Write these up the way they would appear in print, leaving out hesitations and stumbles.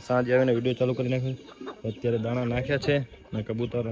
સાંજે આવીને વિડીયો ચાલુ કરી નાખ્યો. અત્યારે દાણા નાખ્યા છે ને કબૂતર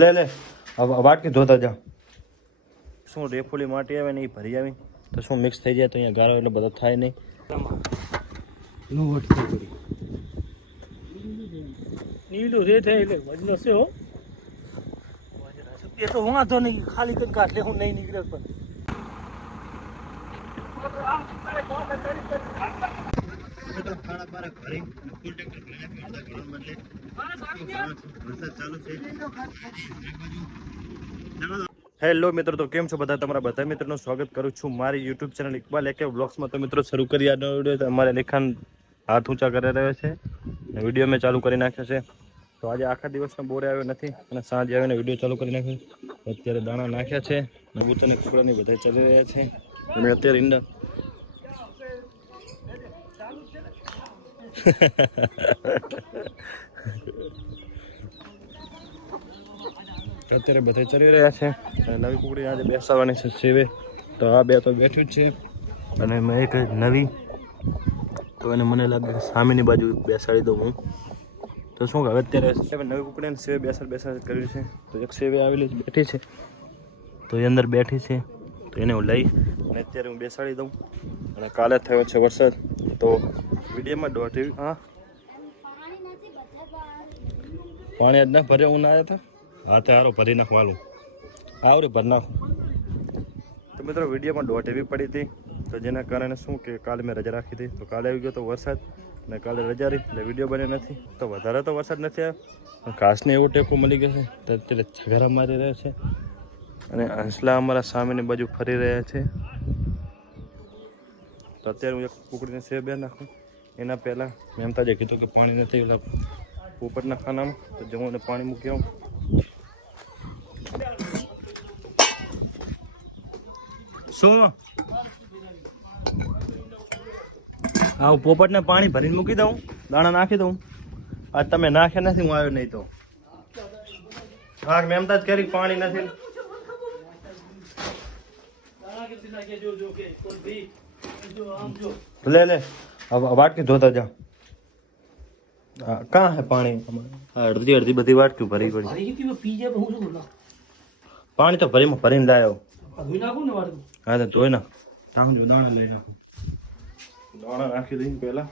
લે લે વાટકી ધોતા જા. શું રેફોલી માટી આવે ને એ ભરી આવી તો શું મિક્સ થઈ જાય તો અહીંયા ગાળો એટલે બધો થાય નહીં. નીલું રેટ એટલે વજનો છે હો. એ તો વાંધો નહીં, ખાલી કરી કાઢ લે, હું નહીં નીકળે પણ હેલો મિત્રો, તો કેમ છો બધા? તમારા બધા મિત્રોનું સ્વાગત કરું છું મારી યુટ્યુબ ચેનલ ઇકબાલ એકે બ્લોગ્સમાં. તો મિત્રો શરૂ કરી આજનો વિડીયો. અમારે લેખાન હાથ ઊંચા કરી રહ્યો છે, વિડીયો મેં ચાલુ કરી નાખ્યો છે. તો આજે આખા દિવસનો બોરે આવ્યો નથી અને સાંજે આવીને વિડીયો ચાલુ કરી નાખ્યો. અત્યારે દાણા નાખ્યા છે, કબૂતર અને કુકડાની બધા ચાલી રહ્યા છે અને અત્યારે ઈંડા અત્યારે બધા ચડી રહ્યા છે. નવી કુકડી આજે બેસાડવાની છે સેવે, તો આ બે તો બેઠું જ છે અને મેં એક નવી, તો એને મને લાગે સામેની બાજુ બેસાડી દઉં હું. તો શું હવે અત્યારે નવી કુકડીને સેવે બેસાડ કર્યું છે. તો એક સેવે આવેલી બેઠી છે, તો એ અંદર બેઠી છે, તો એને હું લઈ અને અત્યારે હું બેસાડી દઉં. અને કાલે થયો છે વરસાદ, તો વિડીયોમાં દોઢ પાણી આજ ના ભર્યા હું ના આવ્યા હતા. હા તે હારો ભરી નાખવાનું આવડે ભરી નાખું. તો મિત્રો વિડીયોમાં દોઢ એવી પડી હતી, તો જેના કારણે શું કે કાલે મેં રજા રાખી હતી. તો કાલે આવી ગયો તો વરસાદ અને કાલે રજા રહી એટલે વિડીયો બન્યો નથી. તો વધારે તો વરસાદ નથી આવ્યો, ઘાસને એવો ટેકો મળી ગયો છે. તો અત્યારે છગરા મારી રહ્યા છે અને હંસલા અમારા સામેની બાજુ ફરી રહ્યા છે. તો અત્યારે હું એક કુકડીને સેવ બે નાખું એના પહેલાં મેં તાજે કીધું કે પાણી નથી ઓલા પોપટના ખાનામાં, તો જવું અને પાણી મૂકી આવું. શું હા, પોપટને પાણી ભરીને મૂકી દઉં, દાણા નાખી દઉં. આજ તમે નાખ્યા નથી, હું આવ્યો નહીં તો. હા મેમતા જ કરી પાણી નથી. લે લે વાટકી ધોતા જા. કાં હે પાણી? અડધી બધી વાટકી ભરી પડી. પાણી તો ભરીને લાયો. હા તો ધોઈ નાખ. દાણા લઈ નાખું, દાણા નાખી દઈને પહેલા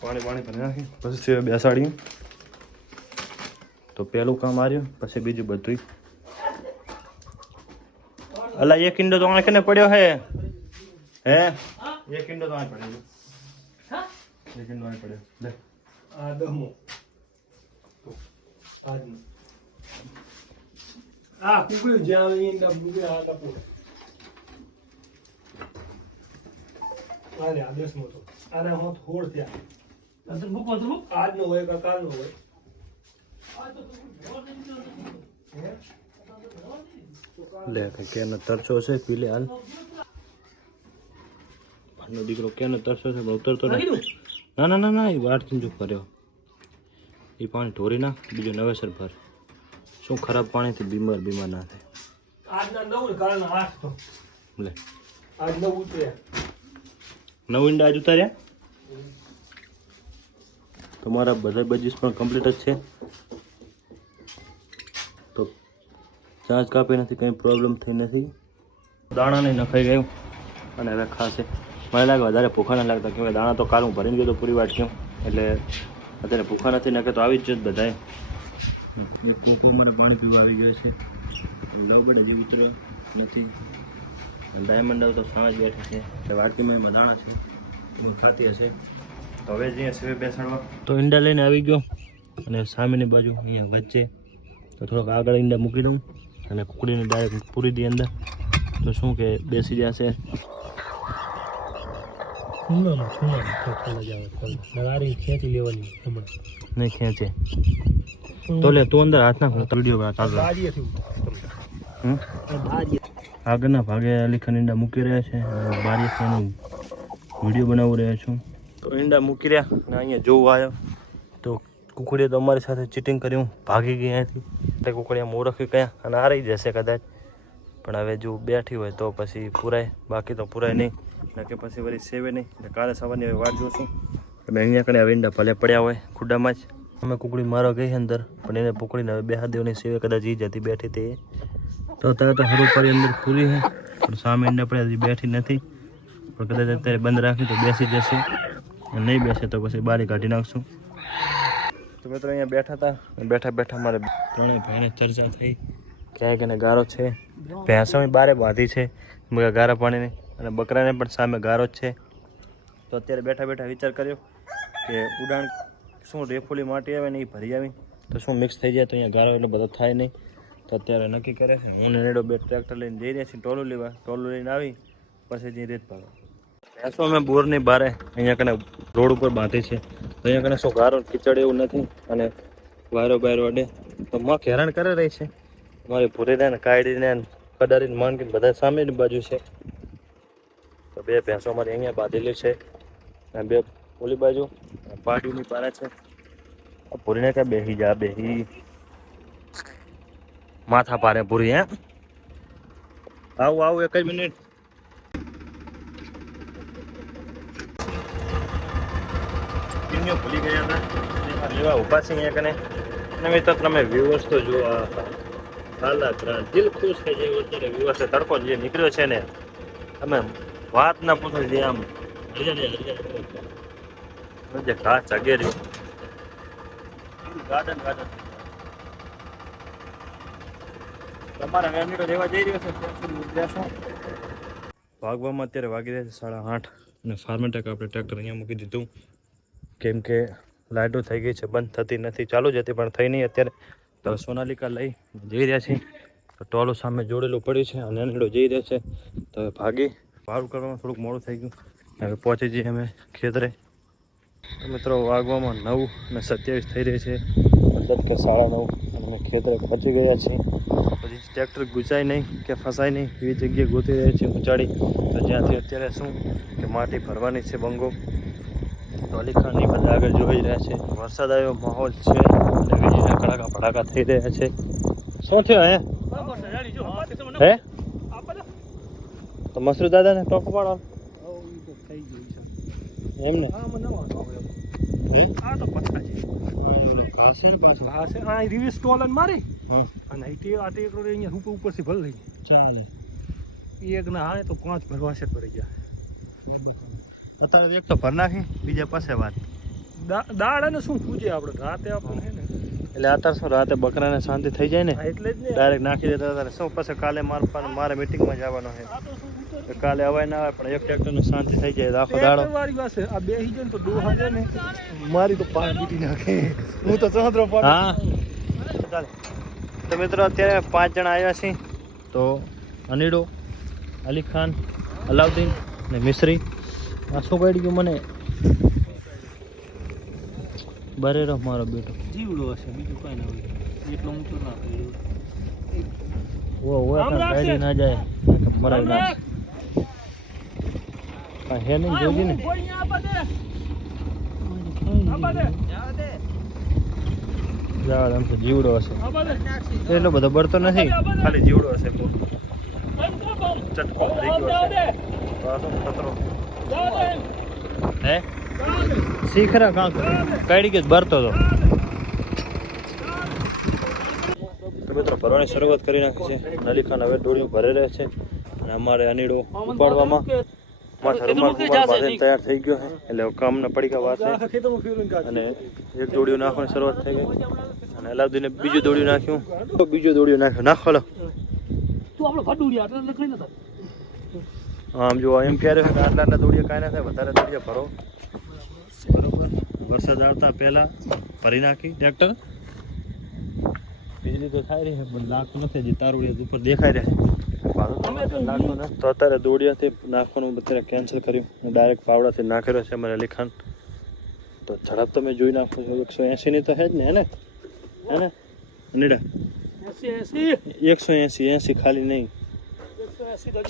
પાણી ભરી નાખી પછી સેવ બેસાડ્યું. તો પહેલું કામ આવ્યું, પછી બીજું બધું. અલા એક ઈંડો તો કેને પડ્યો હે? હે એક ઈંડો તો આ પડ્યો, એક ઈંડો આ પડ્યો. લે આ દમો આ કુકડી જ્યાં ઈંડા બુગે આ ટપો આલે આદેશ મો તો આના હોત હોળ થયા. અંતર બુક આજ નો હોય કે કાલ નો હોય. લે કેનો તરસો છે પીલે હાલ. ભાઈનો દીકરો કેનો તરસો છે ઉતરતો નહીં. ના ના ના ના એ વાટથી જો ભર્યો એ પાણી ઢોરી નાખ, બીજો નવેસર ભર. શું ખરાબ પાણીથી બીમાર ના થાય. આજના 9 કાલના 8 તો લે આજ 9 ઉતર્યા, 9 ઈંડા આજ ઉતાર્યા. તમારા બધા બજીસ પણ કમ્પ્લીટ જ છે. તો ચાર્જ કાપી નથી, કંઈ પ્રોબ્લેમ થઈ નથી. દાણા નહીં નખાઈ ગયું અને હવે ખાશે. મને લાગે વધારે ભૂખા ના લાગતા, કેમ કે દાણા તો કાલ હું ભરીને ગયો તો પૂરી વાટ કેમ, એટલે અત્યારે ભૂખા નથી નાખે તો આવી જ બધાએ. મને પાણી પીવા આવી ગયો છે. લવબડ હજી ઉતરવા નથી. ડાયમંડ આવ તો સાંજ બેઠી છે એટલે વાટકીમાં એમાં દાણા છે, ખાતી હશે. તો હવે જ અહીંયા સેવે બેસાડવા. તો ઈંડા લઈને આવી ગયો અને સામેની બાજુ અહીંયા વચ્ચે તો થોડોક આગળ ઈંડા મૂકી દઉં અને કુકડીને ડાયરેક્ટ પૂરી દી અંદર. તો શું કે બેસી જશે. ખેંચી લેવાની નહીં ખેંચે તો લે તું અંદર હાથ નાખ. વિડીયો આગળના ભાગે અલીખાન ઈંડા મૂકી રહ્યા છે. બારીથી એનું વિડીયો બનાવી રહ્યા છું. તો ઈંડા મૂકી રહ્યા અને અહીંયા જોવું આવ્યો તો કુકડીએ તો અમારી સાથે ચીટિંગ કર્યું, ભાગી ગઈ અહીંયાથી. એટલે કુકડીયા મોરખી કયા અને આ રહી જશે કદાચ, પણ હવે જો બેઠી હોય તો પછી પૂરાય, બાકી તો પૂરાય નહીં. એટલે કે પછી વળી સેવે નહીં. એટલે કાલે સવારની હવે વાટ જોશું. અમે અહીંયા કને આ ઈંડા ભલે પડ્યા હોય ખુડામાં જ. અમે કુકડી મારવા ગઈ અંદર, પણ એને પકડીને હવે બેહા દેવની સેવે કદાચ ઈ જતી બેઠી તે તો અત્યારે તો હરું પરી અંદર ખુલી છે, પણ સામે ઈંડા પડ્યા હજી બેઠી નથી. પણ કદાચ અત્યારે બંધ રાખી તો બેસી જશે, નહીં બેસે તો પછી બારી કાઢી નાખશું. તો મિત્રો અહીંયા બેઠા હતા, બેઠા બેઠા મારે ત્રણેય ભાઈને ચર્ચા થઈ ક્યાંય કે ગારો છે. ભેંસોની બારે બાંધી છે ગારા પાણીની, અને બકરાને પણ સામે ગારો જ છે. તો અત્યારે બેઠા બેઠા વિચાર કર્યો કે ઉડાણ શું રેફોલી માટી આવે ને એ ભરી આવી તો શું મિક્સ થઈ જાય તો અહીંયા ગારો એટલો બધો થાય નહીં. તો અત્યારે નક્કી કરે છે હું નેડો બે ટ્રેક્ટર લઈને જઈ રહ્યા છીએ ટોલું લેવા. ટોલું લઈને આવી પછી જઈ રેત પાડવા. ભેંસો અમે બોરની બારે અહીંયા કને રોડ ઉપર બાંધી છે. તો અહીંયા કને શું ગારો કીચડ એવું નથી અને વાયરો બાયરો અડે તો માં હેરાન કરે રહી છે. મારી ભૂરીને કાઢીને કડારીને માંડીને બધા સામેની બાજુ છે. તો બે ભેંસો અમારી અહીંયા બાંધેલી છે અને બે ઓલી બાજુ પાડીની પારા છે. ભૂરીને ક્યાં બેસી જા બેસી માથા પારે ભૂરી. હે આવું આવું એક જ મિનિટ. ભૂલી ગયા હતા લેવા ઉભા છે અહીંયા કને. અને મિત્રો તમે વ્યૂઅર્સ તો જો દિલ ખુશ થઈ જાય અત્યારે વ્યૂઅર્સ તડકો જે નીકળ્યો છે ને તમે વાત ના પૂછો. જે આમ જે ઘાસ જગે રહ્યું ગાર્ડન ગાર્ડન તમારા વેનીડો લેવા જઈ રહ્યો છે. ભાગવામાં અત્યારે વાગી રહ્યા છે 8:30 અને ફાર્મેટેક આપણે ટ્રેક્ટર અહીંયા મૂકી દીધું કેમ કે લાઇટો થઈ ગઈ છે, બંધ થતી નથી. ચાલુ જ હતી પણ થઈ નહીં અત્યારે. તો સોનાલિકા લઈ જઈ રહ્યા છીએ. તો ટોલું સામે જોડેલું પડ્યું છે અને વેનીડો જઈ રહ્યા છે. તો હવે ભાગી વાળું કરવામાં થોડુંક મોડું થઈ ગયું. હવે પહોંચી જઈએ અમે ખેતરે. મિત્રો વાગવામાં 9:27 થઈ રહી છે, મતલબ કે 9:30 અને અમે ખેતરે પહોંચી ગયા છીએ. પછી ટ્રેક્ટર ગુચાય નહીં કે ફસાય નહીં એવી જગ્યાએ ગોતી રહ્યા છીએ ઊંચાડી. તો જ્યાંથી અત્યારે શું કે માટી ભરવાની છે બંગો. તો અલીખાનની બધા આગળ જોઈ રહ્યા છે. વરસાદ આવ્યો માહોલ છે અને વીજળીના કડાકા ભડાકા થઈ રહ્યા છે. શું થયો હે તો મસરૂ દાદાને ટોપ પાડો એમ ને ઉપરથી ભર લઈ ચાલે એક ના આવે તો 5 ભરવાશે ભરી ગયા. અત્યારે એક તો ભર નાખી બીજા પાસે વાત દાળ અને શું પૂછે આપણે રાતે આપણે છે ને એટલે અત્યારે શું રાતે બકરાને શાંતિ થઈ જાય ને એટલે જ ને ડાયરેક્ટ નાખી દેતા હતા. શું પછી કાલે મારે મિટિંગમાં જવાનો છે. કાલે અવાય ના આવે પણ એક ટ્રેક્ટરનું શાંતિ થઈ જાય આખો દાડો. મારી પાસે આ બે હી જાય તો ડોહા છે ને મારી તો પાણી પીટી નાખે. હું તો ચોંતરો પાડ. હા ચાલે. તો મિત્રો અત્યારે 5 જણા આવ્યા છીએ. તો અનીડો, અલીખાન, અલાઉદ્દીન ને મિશ્રી. આ શું કાઢી ગયું મને બરેરો મારો બેટો જીવડો હશે બીજું કઈ ના હોય એટલો ઊંચો ના ઓ ગાડી ના જાય મરાવી નાખ. હે નહીં જોજી ને આમ તો જીવડો હશે એટલો બધો બળતો નથી, ખાલી જીવડો હશે. ચટકો થઈ ગયો છે. ખતરો હે શીખરા કાંક કાઢી ગયો ભરતો હતો. મિત્રો ભરવાની શરૂઆત કરી નાખી છે. અલીખાન હવે ડોળીઓ ભરે રહે છે અને અમારે અનીડો ઉપાડવામાં તૈયાર થઈ ગયો છે. એટલે કામના પડીકા વાત છે અને એક દોડીઓ નાખવાની શરૂઆત થઈ ગઈ. અને અલાઉદ્દીને બીજું દોડીઓ નાખ્યું, બીજું દોડીઓ નાખ્યું. નાખો લો આમ જો એમ ક્યારે આટલા દોડીએ કાંઈ ના થાય, વધારે દોડીએ ભરો બરોબર. વરસાદ આવતા પહેલા ભરી નાખી ટ્રેક્ટર. વીજળી તો થાય રહી છે પણ લાગતું નથી. હજી તારુડિયા ઉપર દેખાઈ રહ્યા તો અત્યારે દોડિયાથી નાખવાનું અત્યારે કેન્સલ કર્યું. ડાયરેક્ટ પાવડાથી નાખેલો છે અમારે અલીખાન. તો ઝડપ તમે જોઈ નાખો છો 180 ની તો છે જ ને હે ને નીડા 180 ખાલી નહીં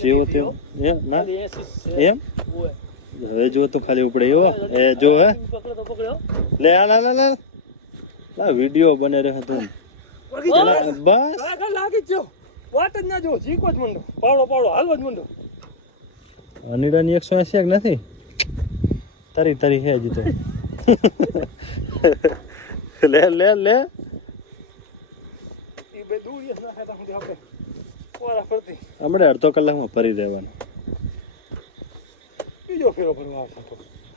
જેવો તેવો એમ ના એમ હવે જો તો ખાલી ઉપડે એવો એ જો હે લે લા વિડિયો બને રહે તું બસ લાગી ગયો વાટ જ ના જો જીકો જ મંડો પાવડો હાલવા જ મંડો અનિડાની 180 એક નથી તરી તરી છે હજી તો લે લે લે એ બે દૂર નાખે તો આપણે ઓરા ફરતી આપણે અડધો કલાકમાં ભરી દેવાનું બીજો ફેરો ભરવા આવશે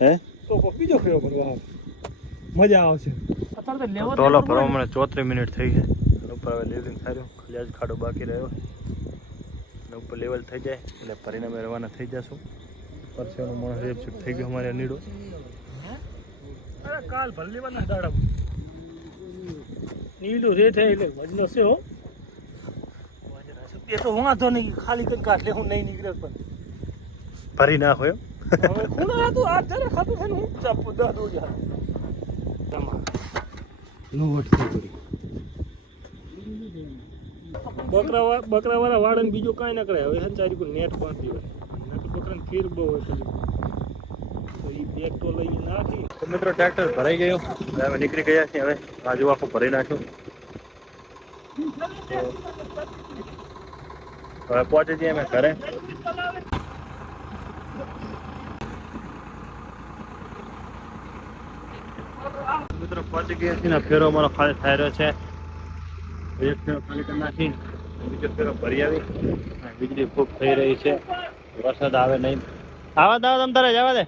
હે તો બીજો ફેરો ભરવા આવશે મજા આવશે અત્યારે તો લેવો ટોલો ભરવા મને 34 મિનિટ થઈ ગઈ ઉપર હવે લેવલિંગ થયું ખાલી આજ ખાડો બાકી રહ્યો અને ઉપર લેવલ થઈ જાય એટલે ભરીને અમે રવાના થઈ જશું પરસેવાનો માણસ રેપચુપ થઈ ગયો અમારે અનીડો અરે કાલ ભલ્લીવાના દાડા નીલું રેટ હે એટલે વજનો છે હો એ તો વાંધો નહીં ખાલી કઈ કાઢલે હું નહીં નીકળે પણ ભરી નાખો એમ હવે ખૂણા હતું આ જરા ખાતું છે ને હું ચાપુ દા દો યાર નો વટ કરી બકરાવાળા વાળા બીજો કાંઈ ના કરે હવે સંચારી કોઈ નેટ બાંધી હોય બકરાને ખીર બહુ હોય પેલી તો એ બેગ તો લઈ નાખી તો મિત્રો ટ્રેક્ટર ભરાઈ ગયું હવે અમે નીકળી ગયા છીએ હવે આજુ આખું ભરી નાખ્યું હવે પહોંચી જઈએ અમે ઘરે મિત્રો પહોંચી ગયા છીએ ને ફેરો અમારો ખાલી થઈ રહ્યો છે એક ફેરો ખાલી કરી નાખી બીજો ફેરો ભરી આવી વીજળી ખૂબ થઈ રહી છે વરસાદ આવે નહીં આવા દાવા તમ તારે જવા દે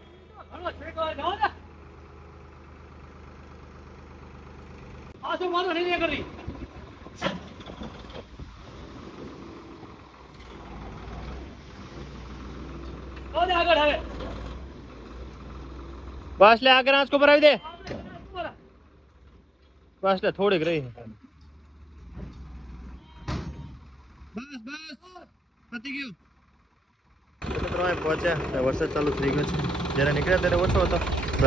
બસ લે આગળ આંચ પર આવી દે બસ લે થોડીક રહી બસ બસ પતી ગયું મિત્રો અહીં પહોંચ્યા વરસાદ ચાલુ થઈ ગયો છે જ્યારે નીકળ્યા ત્યારે ઓછો હતો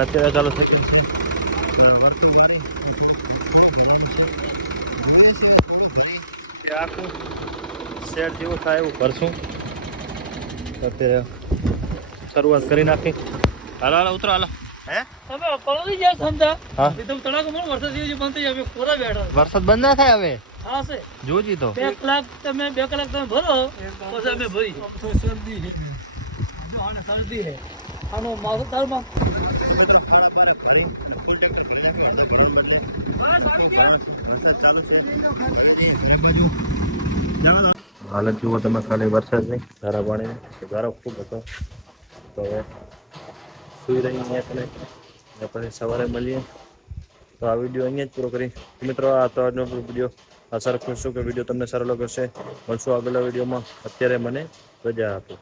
અત્યારે ચાલુ થઈ ગયો છે વરસાદ વાળી આખું શેડ જેવું થાય એવું ભરશું અત્યારે શરૂઆત કરી નાખી હાલો હાલો ઉતરો હાલો હે તમે પડી જાય ધંધા હા એકદમ તડાકો મને વરસાદ જેવી બંધ થઈ જાય અમે કોરા બેઠા વરસાદ બંધ ના થાય હવે હા છે જોજી તો 2 કલાક તમે ભરો પછી અમે ભરી શરદી છે જો આને શરદી છે આનો માથું તારમાં હાલત જુઓ તમે ખાલી વરસાદ નહીં ધારા પાણી સુધારો ખૂબ હતો તો હવે સુઈ રહી અહીંયા ને પછી સવારે મળીએ તો આ વિડીયો અહીંયા જ પૂરો કરી મિત્રો આ તો આજનો વિડીયો આશા રાખું છું કે વિડીયો તમને સારો લાગ્યો છે મળશું આગળના વિડીયોમાં અત્યારે મને રજા આપો